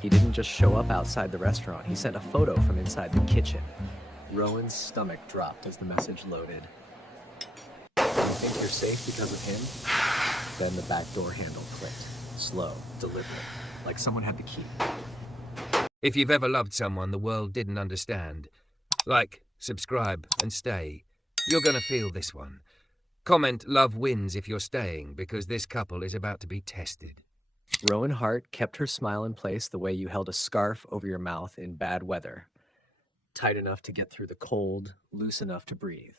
He didn't just show up outside the restaurant, he sent a photo from inside the kitchen. Rowan's stomach dropped as the message loaded. You think you're safe because of him? Then the back door handle clicked. Slow, deliberate, like someone had the key. If you've ever loved someone the world didn't understand, like, subscribe, and stay, you're gonna feel this one. Comment love wins if you're staying, because this couple is about to be tested. Rowan Hart kept her smile in place the way you held a scarf over your mouth in bad weather. Tight enough to get through the cold, loose enough to breathe.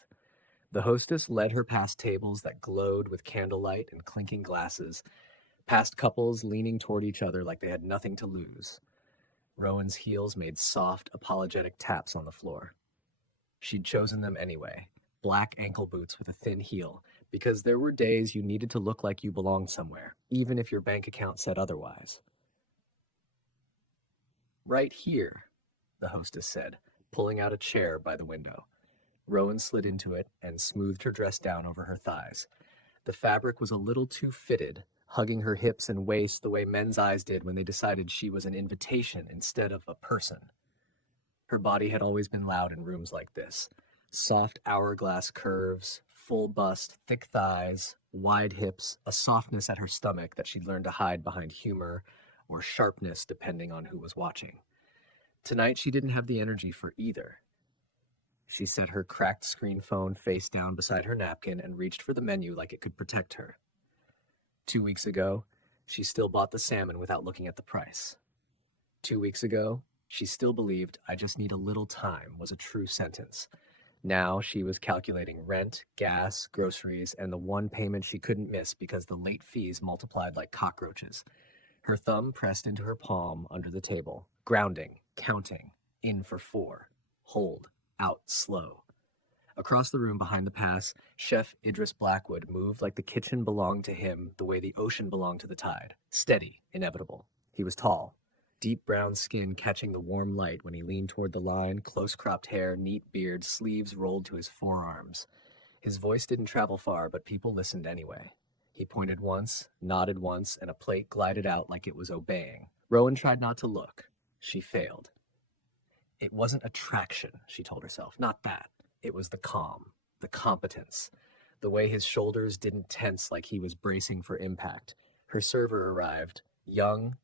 The hostess led her past tables that glowed with candlelight and clinking glasses, past couples leaning toward each other like they had nothing to lose. Rowan's heels made soft, apologetic taps on the floor. She'd chosen them anyway, black ankle boots with a thin heel, because there were days you needed to look like you belonged somewhere, even if your bank account said otherwise. Right here, the hostess said, pulling out a chair by the window. Rowan slid into it and smoothed her dress down over her thighs. The fabric was a little too fitted, hugging her hips and waist the way men's eyes did when they decided she was an invitation instead of a person. Her body had always been loud in rooms like this. Soft hourglass curves, full bust, thick thighs, wide hips, a softness at her stomach that she'd learned to hide behind humor or sharpness depending on who was watching. Tonight she didn't have the energy for either. She set her cracked screen phone face down beside her napkin and reached for the menu like it could protect her. 2 weeks ago, she still bought the salmon without looking at the price. 2 weeks ago, she still believed "I just need a little time" was a true sentence. Now she was calculating rent, gas, groceries, and the one payment she couldn't miss because the late fees multiplied like cockroaches. Her thumb pressed into her palm under the table, grounding, counting, in for 4, hold, out slow. Across the room behind the pass, Chef Idris Blackwood moved like the kitchen belonged to him the way the ocean belonged to the tide. Steady, inevitable. He was tall, deep brown skin catching the warm light when he leaned toward the line, close-cropped hair, neat beard, sleeves rolled to his forearms. His voice didn't travel far, but people listened anyway. He pointed once, nodded once, and a plate glided out like it was obeying. Rowan tried not to look. She failed. It wasn't attraction, she told herself, not that. It was the calm, the competence, the way his shoulders didn't tense like he was bracing for impact. Her server arrived, young,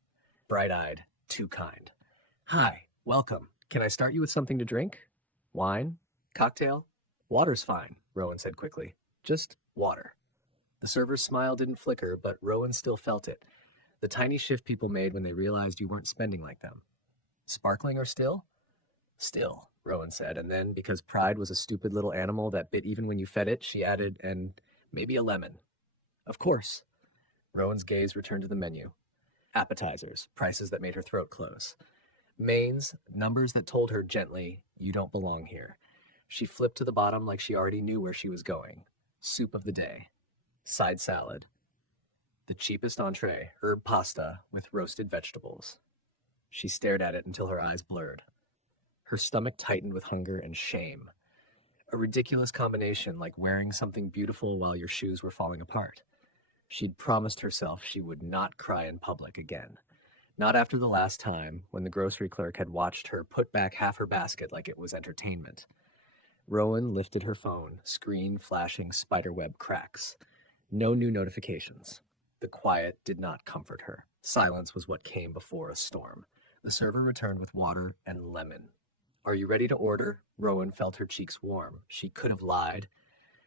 bright-eyed, too kind. "Hi, welcome. Can I start you with something to drink? Wine? Cocktail? Water's fine," Rowan said quickly. "Just water." The server's smile didn't flicker, but Rowan still felt it. The tiny shift people made when they realized you weren't spending like them. "Sparkling or still?" "Still," Rowan said, and then, because pride was a stupid little animal that bit even when you fed it, she added, "and maybe a lemon." "Of course." Rowan's gaze returned to the menu. Appetizers, prices that made her throat close. Mains, numbers that told her gently, "You don't belong here." She flipped to the bottom like she already knew where she was going. Soup of the day. Side salad. The cheapest entree, herb pasta with roasted vegetables. She stared at it until her eyes blurred. Her stomach tightened with hunger and shame. A ridiculous combination, like wearing something beautiful while your shoes were falling apart. She'd promised herself she would not cry in public again. Not after the last time, when the grocery clerk had watched her put back half her basket like it was entertainment. Rowan lifted her phone, screen flashing spiderweb cracks. No new notifications. The quiet did not comfort her. Silence was what came before a storm. The server returned with water and lemon. "Are you ready to order?" Rowan felt her cheeks warm. She could have lied.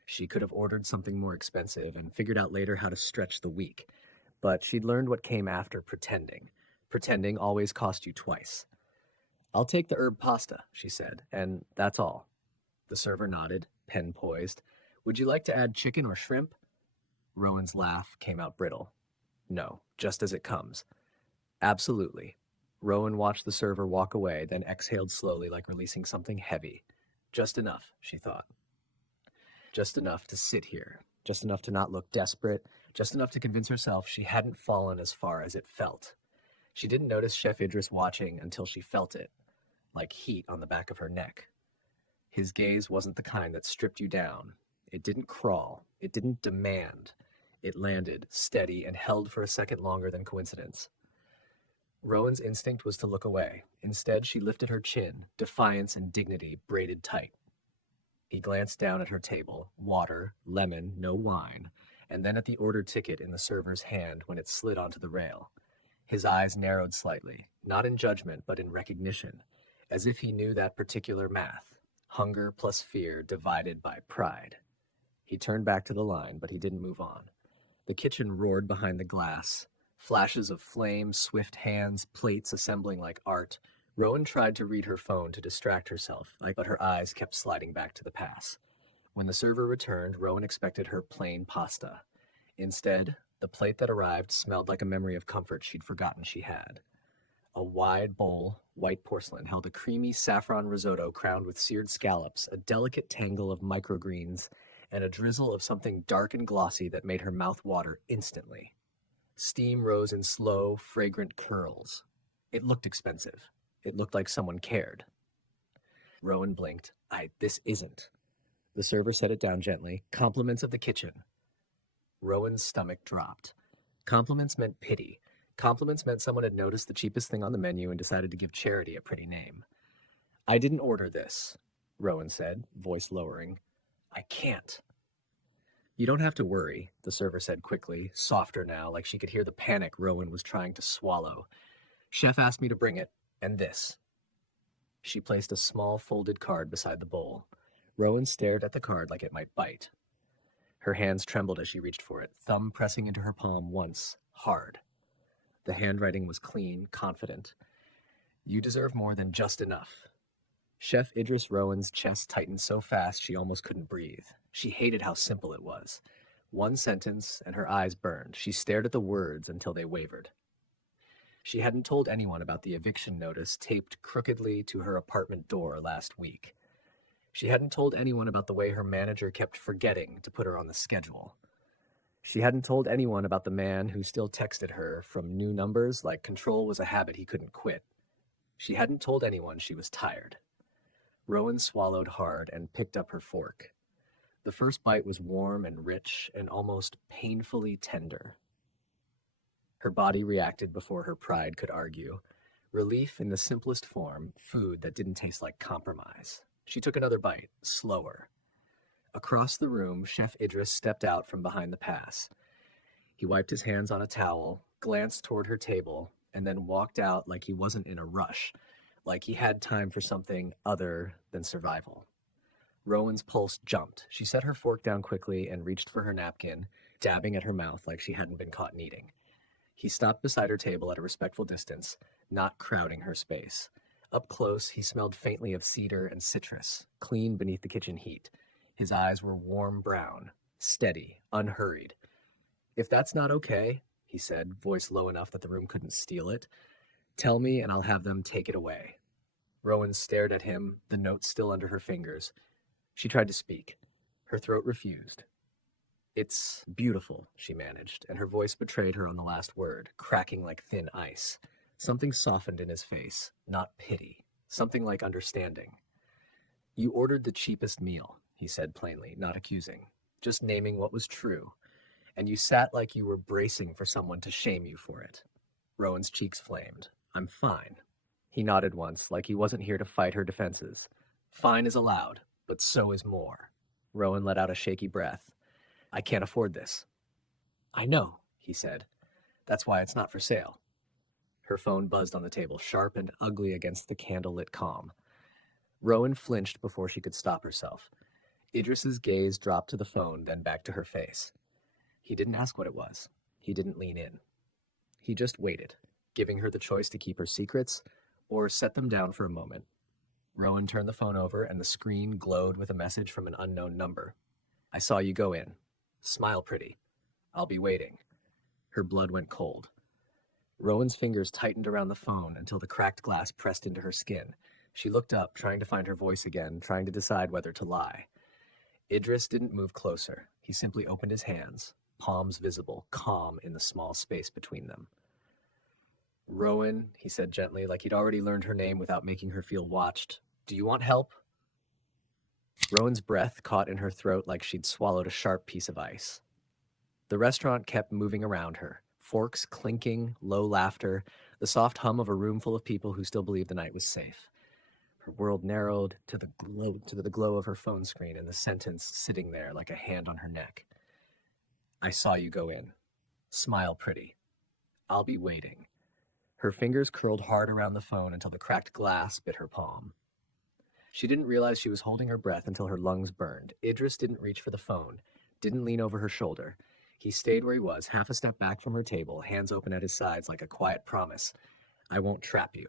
She could have ordered something more expensive and figured out later how to stretch the week. But she'd learned what came after pretending. Pretending always cost you twice. "I'll take the herb pasta," she said, "and that's all." The server nodded, pen poised. "Would you like to add chicken or shrimp?" Rowan's laugh came out brittle. "No, just as it comes." "Absolutely." Rowan watched the server walk away, then exhaled slowly like releasing something heavy. Just enough, she thought. Just enough to sit here. Just enough to not look desperate. Just enough to convince herself she hadn't fallen as far as it felt. She didn't notice Chef Idris watching until she felt it, like heat on the back of her neck. His gaze wasn't the kind that stripped you down. It didn't crawl. It didn't demand. It landed, steady, and held for a second longer than coincidence. Rowan's instinct was to look away. Instead, she lifted her chin, defiance and dignity braided tight. He glanced down at her table, water, lemon, no wine, and then at the order ticket in the server's hand when it slid onto the rail. His eyes narrowed slightly, not in judgment, but in recognition, as if he knew that particular math: hunger plus fear divided by pride. He turned back to the line, but he didn't move on. The kitchen roared behind the glass. Flashes of flame, swift hands, plates assembling like art. Rowan tried to read her phone to distract herself, but her eyes kept sliding back to the pass. When the server returned, Rowan expected her plain pasta. Instead, the plate that arrived smelled like a memory of comfort she'd forgotten she had. A wide bowl, white porcelain, held a creamy saffron risotto crowned with seared scallops, a delicate tangle of microgreens, and a drizzle of something dark and glossy that made her mouth water instantly. Steam rose in slow, fragrant curls. It looked expensive. It looked like someone cared. Rowan blinked. This isn't. The server set it down gently. Compliments of the kitchen. Rowan's stomach dropped. Compliments meant pity. Compliments meant someone had noticed the cheapest thing on the menu and decided to give charity a pretty name. I didn't order this, Rowan said, voice lowering. I can't. You don't have to worry, the server said quickly, softer now, like she could hear the panic Rowan was trying to swallow. Chef asked me to bring it, and this. She placed a small folded card beside the bowl. Rowan stared at the card like it might bite. Her hands trembled as she reached for it, thumb pressing into her palm once, hard. The handwriting was clean, confident. You deserve more than just enough. Chef Idris Rowan's chest tightened so fast she almost couldn't breathe. She hated how simple it was. One sentence, and her eyes burned. She stared at the words until they wavered. She hadn't told anyone about the eviction notice taped crookedly to her apartment door last week. She hadn't told anyone about the way her manager kept forgetting to put her on the schedule. She hadn't told anyone about the man who still texted her from new numbers like control was a habit he couldn't quit. She hadn't told anyone she was tired. Rowan swallowed hard and picked up her fork. The first bite was warm and rich and almost painfully tender. Her body reacted before her pride could argue. Relief in the simplest form, food that didn't taste like compromise. She took another bite, slower. Across the room, Chef Idris stepped out from behind the pass. He wiped his hands on a towel, glanced toward her table, and then walked out like he wasn't in a rush, like he had time for something other than survival. Rowan's pulse jumped. She set her fork down quickly and reached for her napkin, dabbing at her mouth like she hadn't been caught eating. He stopped beside her table at a respectful distance, not crowding her space. Up close, he smelled faintly of cedar and citrus, clean beneath the kitchen heat. His eyes were warm brown, steady, unhurried. If that's not okay, he said, voice low enough that the room couldn't steal it, tell me and I'll have them take it away. Rowan stared at him, the note still under her fingers. She tried to speak. Her throat refused. It's beautiful, she managed, and her voice betrayed her on the last word, cracking like thin ice. Something softened in his face, not pity, something like understanding. You ordered the cheapest meal, he said plainly, not accusing, just naming what was true, and you sat like you were bracing for someone to shame you for it. Rowan's cheeks flamed. I'm fine. He nodded once, like he wasn't here to fight her defenses. Fine is allowed, but so is more. Rowan let out a shaky breath. I can't afford this. I know, he said. That's why it's not for sale. Her phone buzzed on the table, sharp and ugly against the candlelit calm. Rowan flinched before she could stop herself. Idris's gaze dropped to the phone, then back to her face. He didn't ask what it was. He didn't lean in. He just waited, giving her the choice to keep her secrets or set them down for a moment. Rowan turned the phone over, and the screen glowed with a message from an unknown number. I saw you go in. Smile pretty. I'll be waiting. Her blood went cold. Rowan's fingers tightened around the phone until the cracked glass pressed into her skin. She looked up, trying to find her voice again, trying to decide whether to lie. Idris didn't move closer. He simply opened his hands, palms visible, calm in the small space between them. Rowan, he said gently, like he'd already learned her name without making her feel watched. Do you want help? Rowan's breath caught in her throat like she'd swallowed a sharp piece of ice. The restaurant kept moving around her, forks clinking, low laughter, the soft hum of a room full of people who still believed the night was safe. Her world narrowed to the glow of her phone screen and the sentence sitting there like a hand on her neck. I saw you go in. Smile pretty. I'll be waiting. Her fingers curled hard around the phone until the cracked glass bit her palm. She didn't realize she was holding her breath until her lungs burned. Idris didn't reach for the phone, didn't lean over her shoulder. He stayed where he was, half a step back from her table, hands open at his sides like a quiet promise. I won't trap you.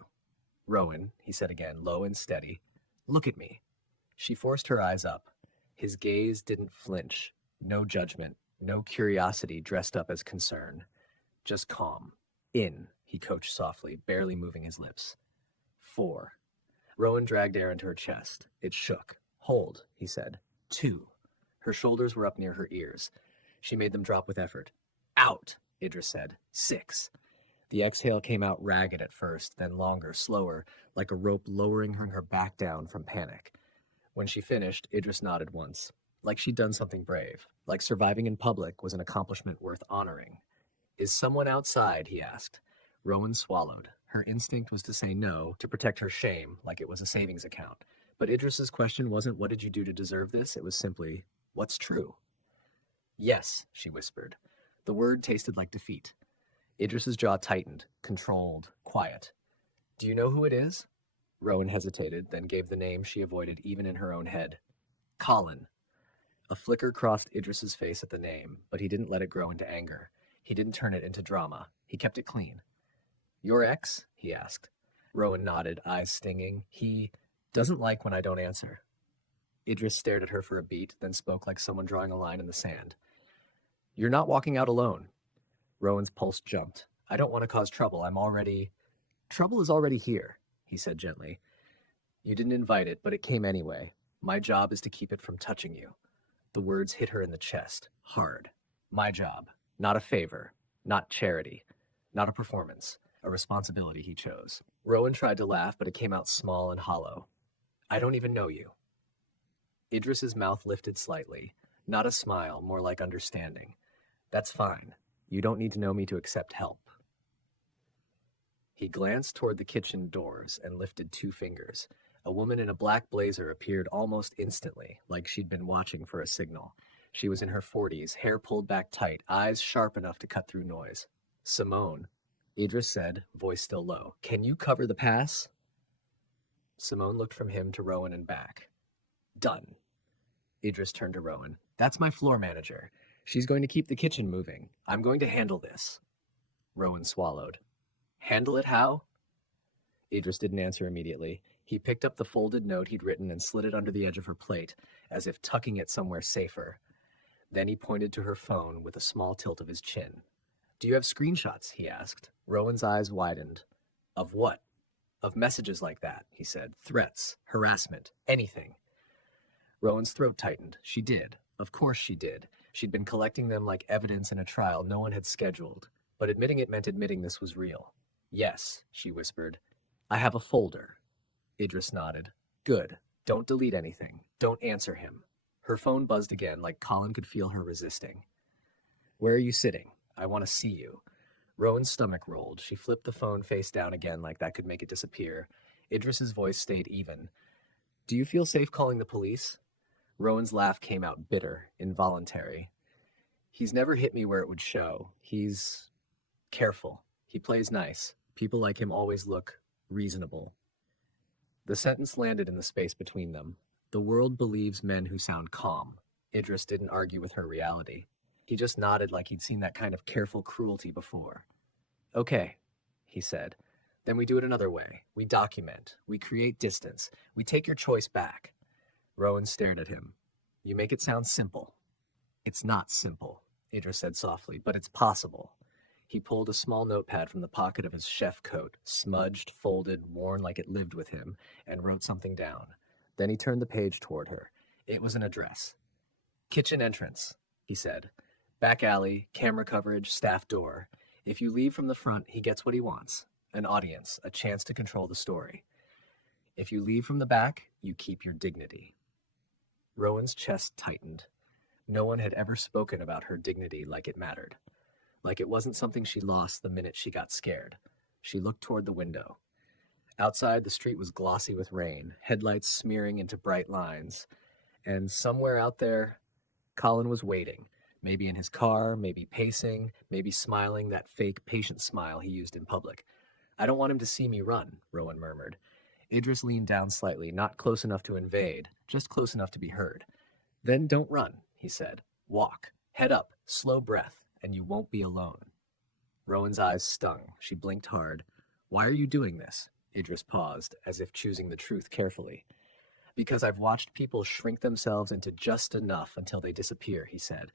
Rowan, he said again, low and steady. Look at me. She forced her eyes up. His gaze didn't flinch. No judgment, no curiosity dressed up as concern. Just calm. In, he coached softly, barely moving his lips. 4. Rowan dragged air into her chest. It shook. Hold, he said. 2. Her shoulders were up near her ears. She made them drop with effort. Out, Idris said. 6. The exhale came out ragged at first, then longer, slower, like a rope lowering her back down from panic. When she finished, Idris nodded once, like she'd done something brave, like surviving in public was an accomplishment worth honoring. Is someone outside? He asked. Rowan swallowed. Her instinct was to say no, to protect her shame, like it was a savings account. But Idris's question wasn't, what did you do to deserve this? It was simply, what's true? Yes, she whispered. The word tasted like defeat. Idris's jaw tightened, controlled, quiet. Do you know who it is? Rowan hesitated, then gave the name she avoided even in her own head. Colin. A flicker crossed Idris's face at the name, but he didn't let it grow into anger. He didn't turn it into drama. He kept it clean. Your ex? He asked. Rowan nodded, eyes stinging. He doesn't like when I don't answer. Idris stared at her for a beat, then spoke like someone drawing a line in the sand. You're not walking out alone. Rowan's pulse jumped. I don't want to cause trouble. Trouble is already here, he said gently. You didn't invite it, but it came anyway. My job is to keep it from touching you. The words hit her in the chest, hard. My job. Not a favor. Not charity. Not a performance. A responsibility he chose. Rowan tried to laugh, but it came out small and hollow. I don't even know you. Idris's mouth lifted slightly. Not a smile, more like understanding. That's fine. You don't need to know me to accept help. He glanced toward the kitchen doors and lifted 2 fingers. A woman in a black blazer appeared almost instantly, like she'd been watching for a signal. She was in her 40s, hair pulled back tight, eyes sharp enough to cut through noise. Simone, Idris said, voice still low. Can you cover the pass? Simone looked from him to Rowan and back. Done. Idris turned to Rowan. That's my floor manager. She's going to keep the kitchen moving. I'm going to handle this. Rowan swallowed. Handle it how? Idris didn't answer immediately. He picked up the folded note he'd written and slid it under the edge of her plate, as if tucking it somewhere safer. Then he pointed to her phone with a small tilt of his chin. Do you have screenshots? He asked. Rowan's eyes widened. Of what? Of messages like that, he said. Threats, harassment, anything. Rowan's throat tightened. She did. Of course she did. She'd been collecting them like evidence in a trial no one had scheduled. But admitting it meant admitting this was real. Yes, she whispered. I have a folder. Idris nodded. Good. Don't delete anything. Don't answer him. Her phone buzzed again, like Colin could feel her resisting. Where are you sitting? I want to see you. Rowan's stomach rolled. She flipped the phone face down again like that could make it disappear. Idris's voice stayed even. Do you feel safe calling the police? Rowan's laugh came out bitter, involuntary. He's never hit me where it would show. He's careful. He plays nice. People like him always look reasonable. The sentence landed in the space between them. The world believes men who sound calm. Idris didn't argue with her reality. He just nodded like he'd seen that kind of careful cruelty before. Okay, he said. Then we do it another way. We document. We create distance. We take your choice back. Rowan stared at him. You make it sound simple. It's not simple, Idris said softly, but it's possible. He pulled a small notepad from the pocket of his chef coat, smudged, folded, worn like it lived with him, and wrote something down. Then he turned the page toward her. It was an address. Kitchen entrance, he said. Back alley, camera coverage, staff door. If you leave from the front, he gets what he wants. An audience, a chance to control the story. If you leave from the back, you keep your dignity. Rowan's chest tightened. No one had ever spoken about her dignity like it mattered. Like it wasn't something she lost the minute she got scared. She looked toward the window. Outside, the street was glossy with rain, headlights smearing into bright lines. And somewhere out there, Colin was waiting. Maybe in his car, maybe pacing, maybe smiling that fake patient smile he used in public. I don't want him to see me run, Rowan murmured. Idris leaned down slightly, not close enough to invade, just close enough to be heard. Then don't run, he said. Walk. Head up, slow breath, and you won't be alone. Rowan's eyes stung. She blinked hard. Why are you doing this? Idris paused, as if choosing the truth carefully. Because I've watched people shrink themselves into just enough until they disappear, he said.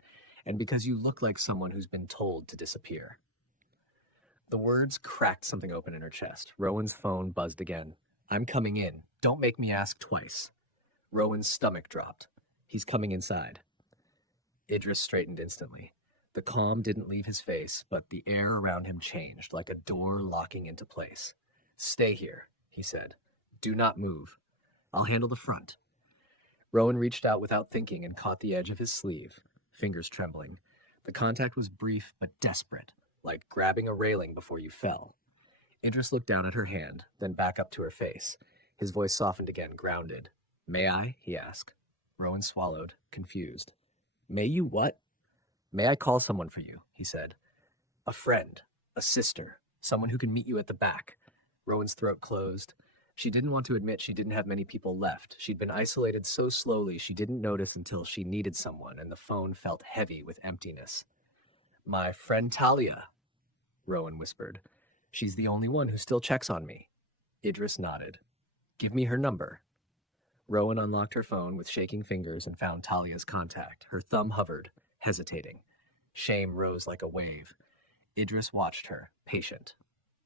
And because you look like someone who's been told to disappear. The words cracked something open in her chest. Rowan's phone buzzed again. I'm coming in. Don't make me ask twice. Rowan's stomach dropped. He's coming inside. Idris straightened instantly. The calm didn't leave his face, but the air around him changed, like a door locking into place. Stay here, he said. Do not move. I'll handle the front. Rowan reached out without thinking and caught the edge of his sleeve, fingers trembling. The contact was brief but desperate, like grabbing a railing before you fell. Idris looked down at her hand, then back up to her face. His voice softened again, grounded. May I? He asked. Rowan swallowed, confused. May you what? May I call someone for you, he said. A friend, a sister, someone who can meet you at the back. Rowan's throat closed. She didn't want to admit she didn't have many people left. She'd been isolated so slowly she didn't notice until she needed someone, and the phone felt heavy with emptiness. My friend Talia, Rowan whispered. She's the only one who still checks on me. Idris nodded. Give me her number. Rowan unlocked her phone with shaking fingers and found Talia's contact. Her thumb hovered, hesitating. Shame rose like a wave. Idris watched her, patient.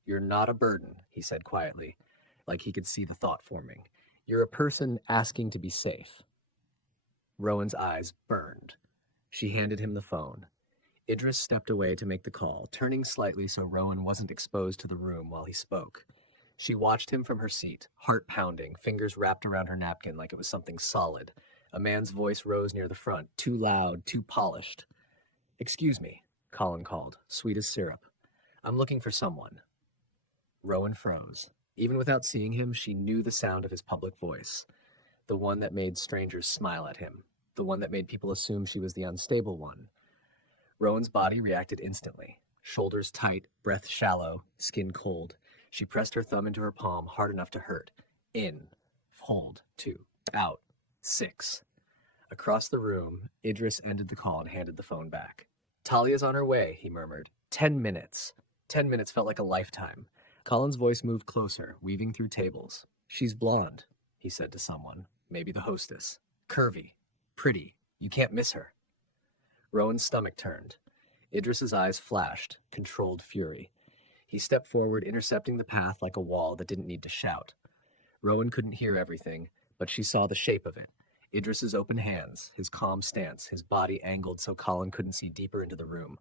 You're not a burden, he said quietly, like he could see the thought forming. You're a person asking to be safe. Rowan's eyes burned. She handed him the phone. Idris stepped away to make the call, turning slightly so Rowan wasn't exposed to the room while he spoke. She watched him from her seat, heart pounding, fingers wrapped around her napkin like it was something solid. A man's voice rose near the front, too loud, too polished. Excuse me, Colin called, sweet as syrup. I'm looking for someone. Rowan froze. Even without seeing him, she knew the sound of his public voice. The one that made strangers smile at him. The one that made people assume she was the unstable one. Rowan's body reacted instantly. Shoulders tight, breath shallow, skin cold. She pressed her thumb into her palm hard enough to hurt. In. Hold. 2. Out. 6. Across the room, Idris ended the call and handed the phone back. Talia's on her way, he murmured. 10 minutes. 10 minutes felt like a lifetime. Colin's voice moved closer, weaving through tables. She's blonde, he said to someone, maybe the hostess. Curvy. Pretty. You can't miss her. Rowan's stomach turned. Idris's eyes flashed, controlled fury. He stepped forward, intercepting the path like a wall that didn't need to shout. Rowan couldn't hear everything, but she saw the shape of it. Idris's open hands, his calm stance, his body angled so Colin couldn't see deeper into the room.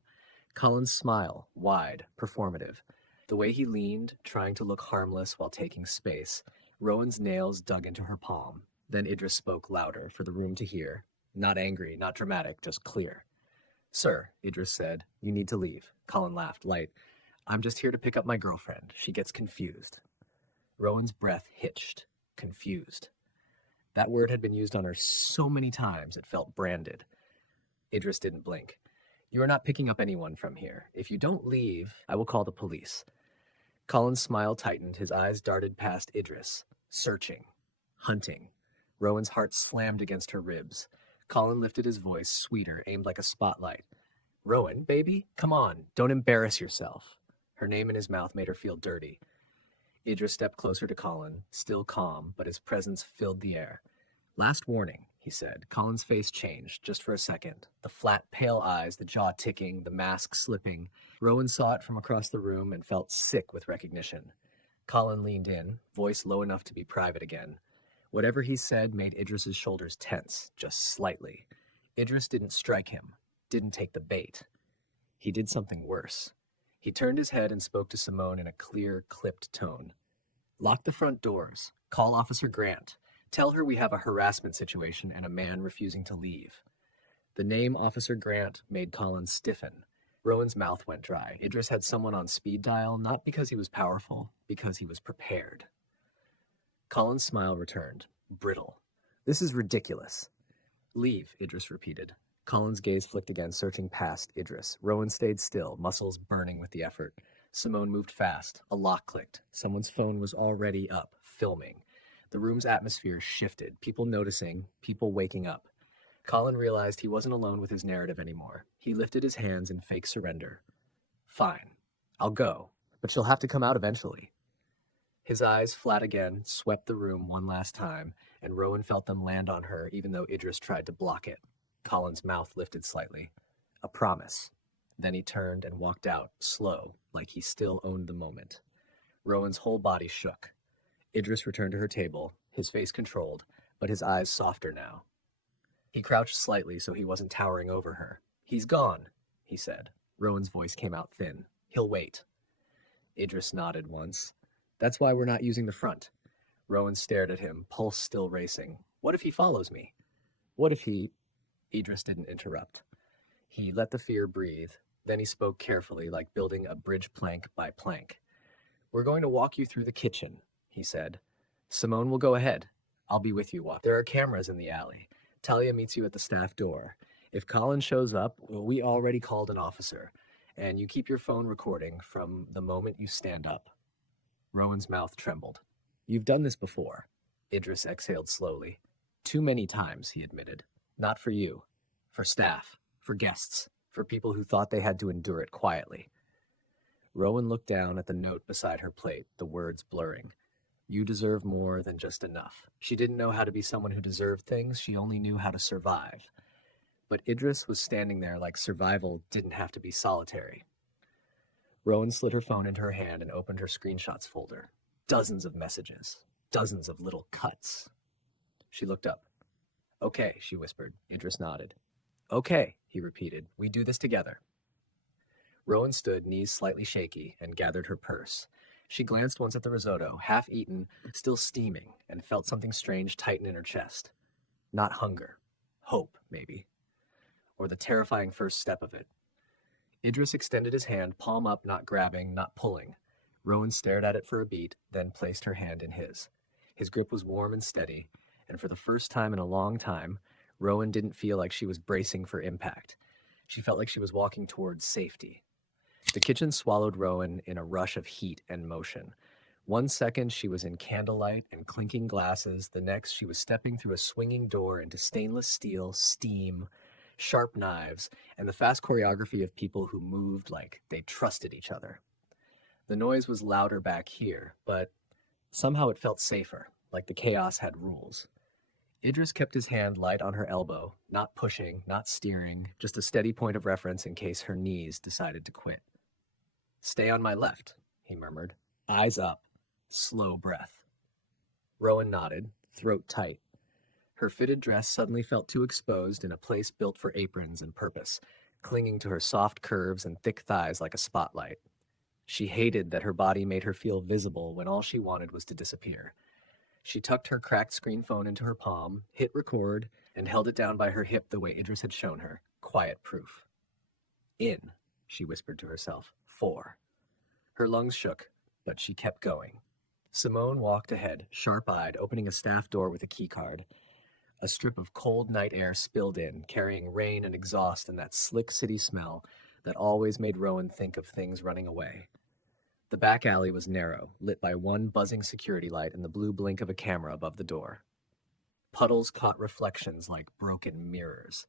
Colin's smile, wide, performative. The way he leaned, trying to look harmless while taking space. Rowan's nails dug into her palm. Then Idris spoke louder for the room to hear. Not angry, not dramatic, just clear. Sir, Idris said, you need to leave. Colin laughed, light. I'm just here to pick up my girlfriend. She gets confused. Rowan's breath hitched. Confused. That word had been used on her so many times it felt branded. Idris didn't blink. You are not picking up anyone from here. If you don't leave, I will call the police. Colin's smile tightened. His eyes darted past Idris. Searching. Hunting. Rowan's heart slammed against her ribs. Colin lifted his voice, sweeter, aimed like a spotlight. Rowan, baby, come on. Don't embarrass yourself. Her name in his mouth made her feel dirty. Idris stepped closer to Colin, still calm, but his presence filled the air. Last warning, he said. Colin's face changed, just for a second. The flat, pale eyes, the jaw ticking, the mask slipping. Rowan saw it from across the room and felt sick with recognition. Colin leaned in, voice low enough to be private again. Whatever he said made Idris's shoulders tense, just slightly. Idris didn't strike him, didn't take the bait. He did something worse. He turned his head and spoke to Simone in a clear, clipped tone. Lock the front doors. Call Officer Grant. Tell her we have a harassment situation and a man refusing to leave. The name Officer Grant made Colin stiffen. Rowan's mouth went dry. Idris had someone on speed dial, not because he was powerful, because he was prepared. Colin's smile returned, brittle. This is ridiculous. Leave, Idris repeated. Colin's gaze flicked again, searching past Idris. Rowan stayed still, muscles burning with the effort. Simone moved fast. A lock clicked. Someone's phone was already up, filming. The room's atmosphere shifted, people noticing, people waking up. Colin realized he wasn't alone with his narrative anymore. He lifted his hands in fake surrender. Fine. I'll go, but she'll have to come out eventually. His eyes, flat again, swept the room one last time, and Rowan felt them land on her even though Idris tried to block it. Colin's mouth lifted slightly. A promise. Then he turned and walked out, slow, like he still owned the moment. Rowan's whole body shook. Idris returned to her table, his face controlled, but his eyes softer now. He crouched slightly so he wasn't towering over her. He's gone, he said. Rowan's voice came out thin. He'll wait. Idris nodded once. That's why we're not using the front. Rowan stared at him, pulse still racing. What if he follows me? What if he... Idris didn't interrupt. He let the fear breathe. Then he spoke carefully, like building a bridge plank by plank. We're going to walk you through the kitchen, he said. Simone will go ahead. I'll be with you. There are cameras in the alley. Talia meets you at the staff door. If Colin shows up, we already called an officer. And you keep your phone recording from the moment you stand up. Rowan's mouth trembled. You've done this before. Idris exhaled slowly. Too many times, he admitted. Not for you. For staff. For guests. For people who thought they had to endure it quietly. Rowan looked down at the note beside her plate, the words blurring. You deserve more than just enough. She didn't know how to be someone who deserved things. She only knew how to survive. But Idris was standing there like survival didn't have to be solitary. Rowan slid her phone into her hand and opened her screenshots folder. Dozens of messages. Dozens of little cuts. She looked up. Okay, she whispered. Idris nodded. Okay, he repeated. We do this together. Rowan stood, knees slightly shaky, and gathered her purse. She glanced once at the risotto, half-eaten, still steaming, and felt something strange tighten in her chest. Not hunger. Hope, maybe. Or the terrifying first step of it. Idris extended his hand, palm up, not grabbing, not pulling. Rowan stared at it for a beat, then placed her hand in his. His grip was warm and steady, and for the first time in a long time, Rowan didn't feel like she was bracing for impact. She felt like she was walking towards safety. The kitchen swallowed Rowan in a rush of heat and motion. 1 second she was in candlelight and clinking glasses, the next she was stepping through a swinging door into stainless steel, steam, sharp knives, and the fast choreography of people who moved like they trusted each other. The noise was louder back here, but somehow it felt safer, like the chaos had rules. Idris kept his hand light on her elbow, not pushing, not steering, just a steady point of reference in case her knees decided to quit. Stay on my left, he murmured. Eyes up. Slow breath. Rowan nodded, throat tight. Her fitted dress suddenly felt too exposed in a place built for aprons and purpose, clinging to her soft curves and thick thighs like a spotlight. She hated that her body made her feel visible when all she wanted was to disappear. She tucked her cracked screen phone into her palm, hit record, and held it down by her hip the way Idris had shown her. Quiet proof. In, she whispered to herself. 4. Her lungs shook, but she kept going. Simone walked ahead, sharp-eyed, opening a staff door with a keycard. A strip of cold night air spilled in, carrying rain and exhaust and that slick city smell that always made Rowan think of things running away. The back alley was narrow, lit by one buzzing security light and the blue blink of a camera above the door. Puddles caught reflections like broken mirrors.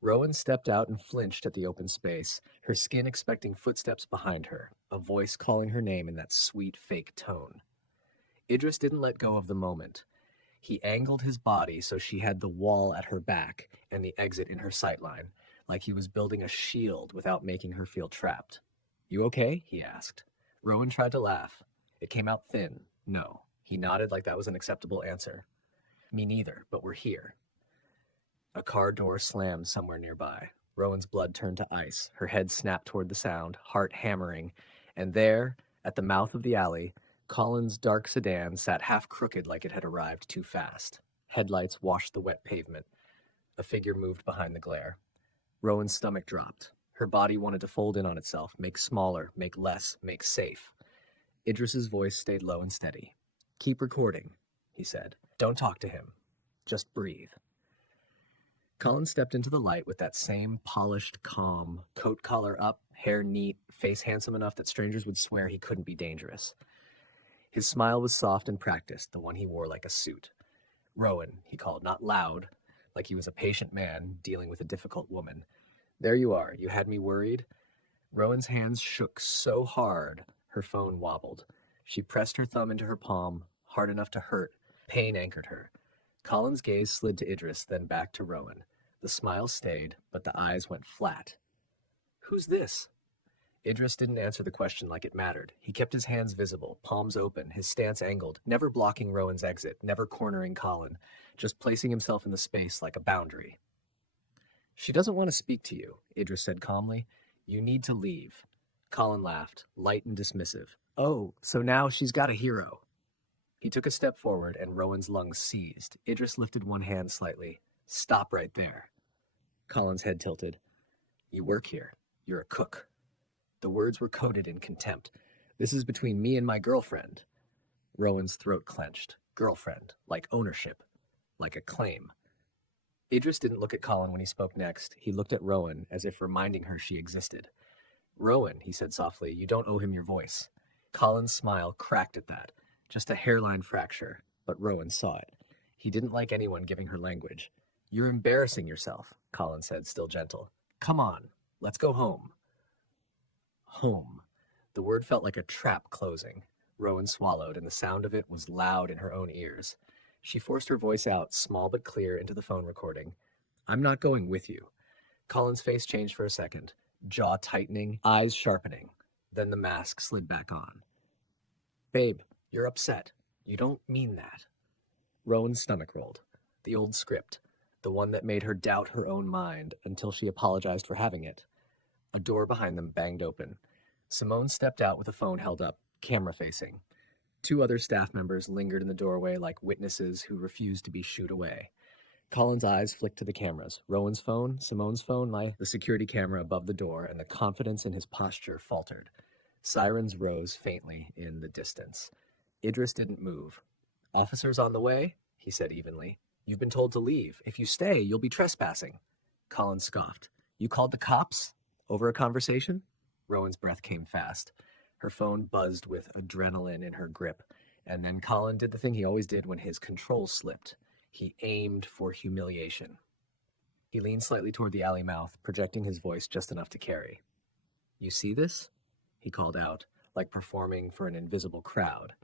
Rowan stepped out and flinched at the open space, her skin expecting footsteps behind her, a voice calling her name in that sweet fake tone. Idris didn't let go of the moment. He angled his body so she had the wall at her back and the exit in her sightline, like he was building a shield without making her feel trapped. You okay? He asked. Rowan tried to laugh. It came out thin. No. He nodded like that was an acceptable answer. Me neither, but we're here. A car door slammed somewhere nearby. Rowan's blood turned to ice. Her head snapped toward the sound, heart hammering. And there, at the mouth of the alley, Colin's dark sedan sat half crooked like it had arrived too fast. Headlights washed the wet pavement. A figure moved behind the glare. Rowan's stomach dropped. Her body wanted to fold in on itself, make smaller, make less, make safe. Idris's voice stayed low and steady. "Keep recording," he said. "Don't talk to him. Just breathe." Colin stepped into the light with that same polished, calm, coat collar up, hair neat, face handsome enough that strangers would swear he couldn't be dangerous. His smile was soft and practiced, the one he wore like a suit. "Rowan," he called, not loud, like he was a patient man dealing with a difficult woman. "There you are. You had me worried." Rowan's hands shook so hard, her phone wobbled. She pressed her thumb into her palm, hard enough to hurt. Pain anchored her. Colin's gaze slid to Idris, then back to Rowan. The smile stayed, but the eyes went flat. "Who's this?" Idris didn't answer the question like it mattered. He kept his hands visible, palms open, his stance angled, never blocking Rowan's exit, never cornering Colin, just placing himself in the space like a boundary. "She doesn't want to speak to you," Idris said calmly. "You need to leave." Colin laughed, light and dismissive. "Oh, so now she's got a hero." He took a step forward, and Rowan's lungs seized. Idris lifted one hand slightly. "Stop right there." Colin's head tilted. "You work here. You're a cook." The words were coded in contempt. "This is between me and my girlfriend." Rowan's throat clenched. Girlfriend. Like ownership. Like a claim. Idris didn't look at Colin when he spoke next. He looked at Rowan, as if reminding her she existed. "Rowan," he said softly, "you don't owe him your voice." Colin's smile cracked at that. Just a hairline fracture, but Rowan saw it. He didn't like anyone giving her language. "You're embarrassing yourself," Colin said, still gentle. "Come on, let's go home." Home. The word felt like a trap closing. Rowan swallowed, and the sound of it was loud in her own ears. She forced her voice out, small but clear, into the phone recording. "I'm not going with you." Colin's face changed for a second, jaw tightening, eyes sharpening. Then the mask slid back on. "Babe, you're upset. You don't mean that." Rowan's stomach rolled. The old script, the one that made her doubt her own mind until she apologized for having it. A door behind them banged open. Simone stepped out with a phone held up, camera-facing. Two other staff members lingered in the doorway like witnesses who refused to be shooed away. Colin's eyes flicked to the cameras. Rowan's phone, Simone's phone, the security camera above the door, and the confidence in his posture faltered. Sirens rose faintly in the distance. Idris didn't move. "Officers on the way?" he said evenly. "You've been told to leave. If you stay, you'll be trespassing." Colin scoffed. "You called the cops? Over a conversation?" Rowan's breath came fast. Her phone buzzed with adrenaline in her grip, and then Colin did the thing he always did when his control slipped. He aimed for humiliation. He leaned slightly toward the alley mouth, projecting his voice just enough to carry. "You see this?" he called out, like performing for an invisible crowd.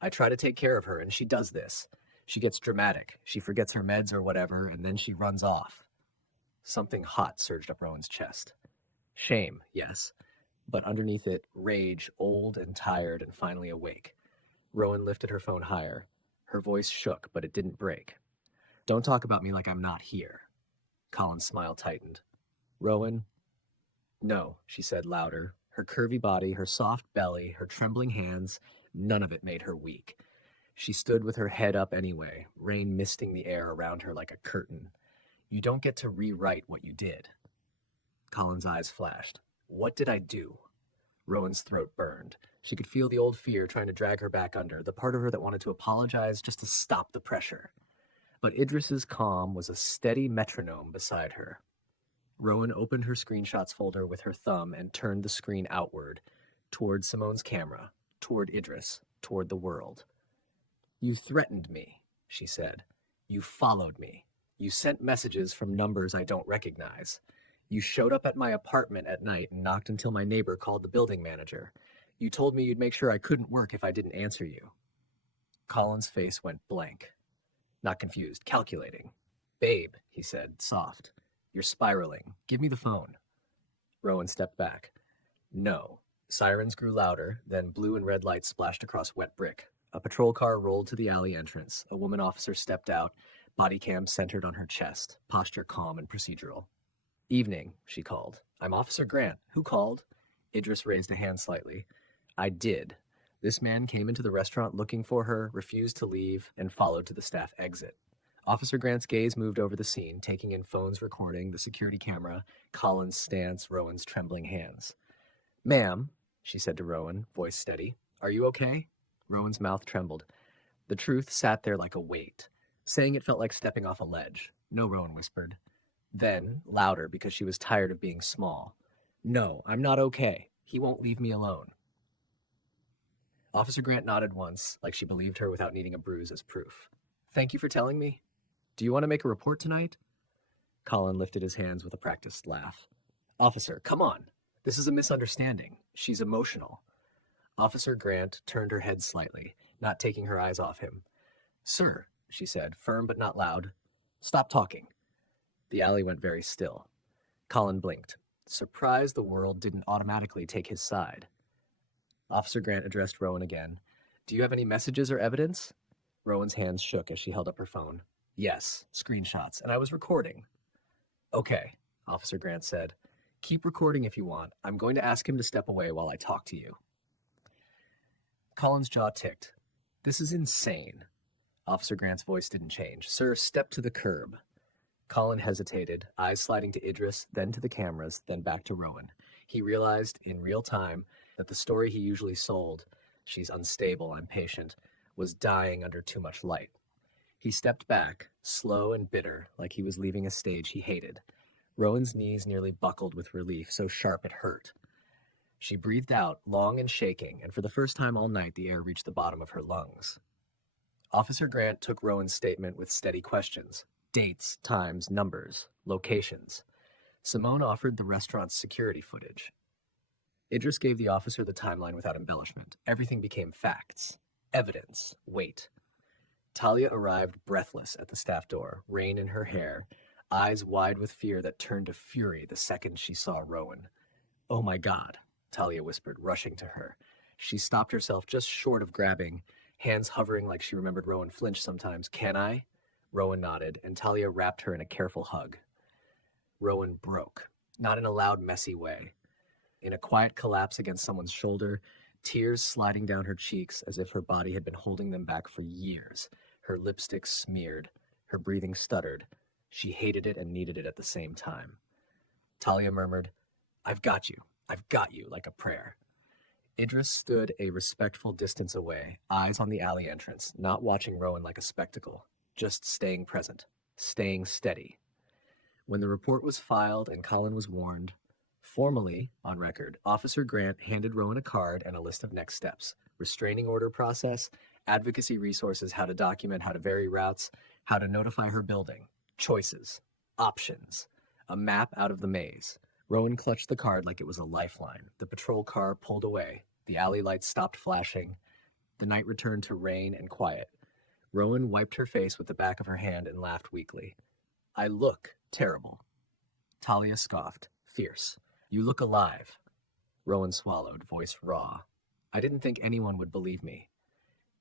"I try to take care of her, and she does this. She gets dramatic. She forgets her meds or whatever, and then she runs off." Something hot surged up Rowan's chest. Shame, yes, but underneath it, rage, old and tired and finally awake. Rowan lifted her phone higher. Her voice shook, but it didn't break. "Don't talk about me like I'm not here." Colin's smile tightened. "Rowan?" "No," she said louder. Her curvy body, her soft belly, her trembling hands, none of it made her weak. She stood with her head up anyway, rain misting the air around her like a curtain. "You don't get to rewrite what you did." Colin's eyes flashed. "What did I do?" Rowan's throat burned. She could feel the old fear trying to drag her back under, the part of her that wanted to apologize just to stop the pressure. But Idris's calm was a steady metronome beside her. Rowan opened her screenshots folder with her thumb and turned the screen outward, toward Simone's camera, toward Idris, toward the world. "You threatened me," she said. "You followed me. You sent messages from numbers I don't recognize. You showed up at my apartment at night and knocked until my neighbor called the building manager. You told me you'd make sure I couldn't work if I didn't answer you." Colin's face went blank. Not confused, calculating. "Babe," he said, soft. "You're spiraling. Give me the phone." Rowan stepped back. "No." Sirens grew louder, then blue and red lights splashed across wet brick. A patrol car rolled to the alley entrance. A woman officer stepped out, body cam centered on her chest, posture calm and procedural. "Evening," she called. "I'm Officer Grant. Who called?" Idris raised a hand slightly. "I did. This man came into the restaurant looking for her, refused to leave, and followed to the staff exit. Officer Grant's gaze moved over the scene, taking in phones recording, the security camera, Colin's stance, Rowan's trembling hands. "Ma'am," she said to Rowan, voice steady, "are you okay?" Rowan's mouth trembled. The truth sat there like a weight. Saying it felt like stepping off a ledge. "No," Rowan whispered. Then, louder because she was tired of being small. "No, I'm not okay. He won't leave me alone." Officer Grant nodded once, like she believed her without needing a bruise as proof. "Thank you for telling me. Do you want to make a report tonight?" Colin lifted his hands with a practiced laugh. "Officer, come on. This is a misunderstanding. She's emotional." Officer Grant turned her head slightly, not taking her eyes off him. "Sir," she said, firm but not loud, "stop talking." The alley went very still. Colin blinked, surprised the world didn't automatically take his side. Officer Grant addressed Rowan again. "Do you have any messages or evidence?" Rowan's hands shook as she held up her phone. "Yes, screenshots, and I was recording." "Okay," Officer Grant said. "Keep recording if you want. I'm going to ask him to step away while I talk to you." Colin's jaw ticked. "This is insane." Officer Grant's voice didn't change. "Sir, step to the curb." Colin hesitated, eyes sliding to Idris, then to the cameras, then back to Rowan. He realized, in real time, that the story he usually sold, "She's unstable, I'm patient," was dying under too much light. He stepped back, slow and bitter, like he was leaving a stage he hated. Rowan's knees nearly buckled with relief, so sharp it hurt. She breathed out, long and shaking, and for the first time all night the air reached the bottom of her lungs. Officer Grant took Rowan's statement with steady questions. Dates, times, numbers, locations. Simone offered the restaurant's security footage. Idris gave the officer the timeline without embellishment. Everything became facts. Evidence. Weight. Talia arrived breathless at the staff door, rain in her hair, eyes wide with fear that turned to fury the second she saw Rowan. "Oh my God," Talia whispered, rushing to her. She stopped herself just short of grabbing, hands hovering like she remembered Rowan flinch sometimes. "Can I?" Rowan nodded, and Talia wrapped her in a careful hug. Rowan broke, not in a loud, messy way. In a quiet collapse against someone's shoulder, tears sliding down her cheeks as if her body had been holding them back for years. Her lipstick smeared, her breathing stuttered. She hated it and needed it at the same time. Talia murmured, I've got you, like a prayer. Idris stood a respectful distance away, eyes on the alley entrance, not watching Rowan like a spectacle, just staying present, staying steady. When the report was filed and Colin was warned, formally, on record, Officer Grant handed Rowan a card and a list of next steps. Restraining order process, advocacy resources, how to document, how to vary routes, how to notify her building, choices, options, a map out of the maze. Rowan clutched the card like it was a lifeline. The patrol car pulled away. The alley lights stopped flashing. The night returned to rain and quiet. Rowan wiped her face with the back of her hand and laughed weakly. I look terrible. Talia scoffed, fierce. You look alive. Rowan swallowed, voice raw. I didn't think anyone would believe me.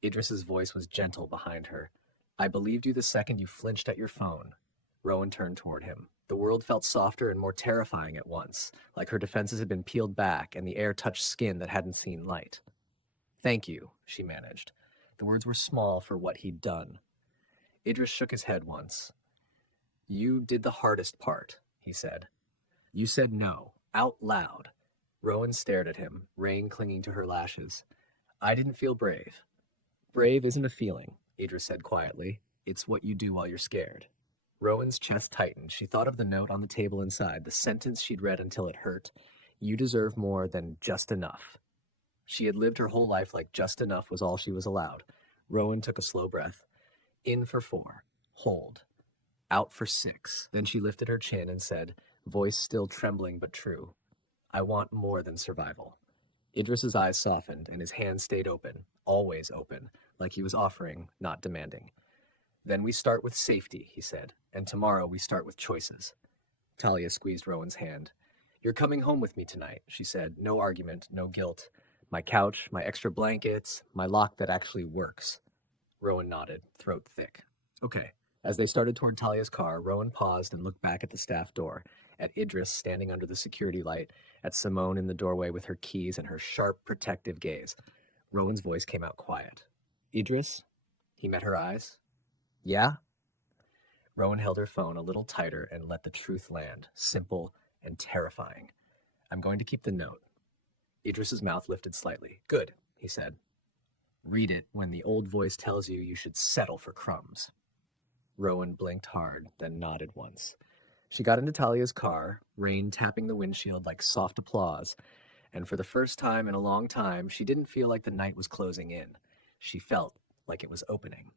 Idris's voice was gentle behind her. I believed you the second you flinched at your phone. Rowan turned toward him. The world felt softer and more terrifying at once, like her defenses had been peeled back and the air touched skin that hadn't seen light. Thank you, she managed. The words were small for what he'd done. Idris shook his head once. You did the hardest part, he said. You said no, out loud. Rowan stared at him, rain clinging to her lashes. I didn't feel brave. Brave isn't a feeling, Idris said quietly. It's what you do while you're scared. Rowan's chest tightened. She thought of the note on the table inside, the sentence she'd read until it hurt. You deserve more than just enough. She had lived her whole life like just enough was all she was allowed. Rowan took a slow breath. In for 4. Hold. Out for 6. Then she lifted her chin and said, voice still trembling but true, I want more than survival. Idris's eyes softened and his hand stayed open, always open, like he was offering, not demanding. Then we start with safety, he said, and tomorrow we start with choices. Talia squeezed Rowan's hand. You're coming home with me tonight, she said. No argument, no guilt. My couch, my extra blankets, my lock that actually works. Rowan nodded, throat thick. Okay. As they started toward Talia's car, Rowan paused and looked back at the staff door, at Idris standing under the security light, at Simone in the doorway with her keys and her sharp, protective gaze. Rowan's voice came out quiet. Idris? He met her eyes. Yeah? Rowan held her phone a little tighter and let the truth land, simple and terrifying. I'm going to keep the note. Idris's mouth lifted slightly. Good, he said. Read it when the old voice tells you you should settle for crumbs. Rowan blinked hard, then nodded once. She got into Talia's car, rain tapping the windshield like soft applause, and for the first time in a long time, she didn't feel like the night was closing in. She felt like it was opening.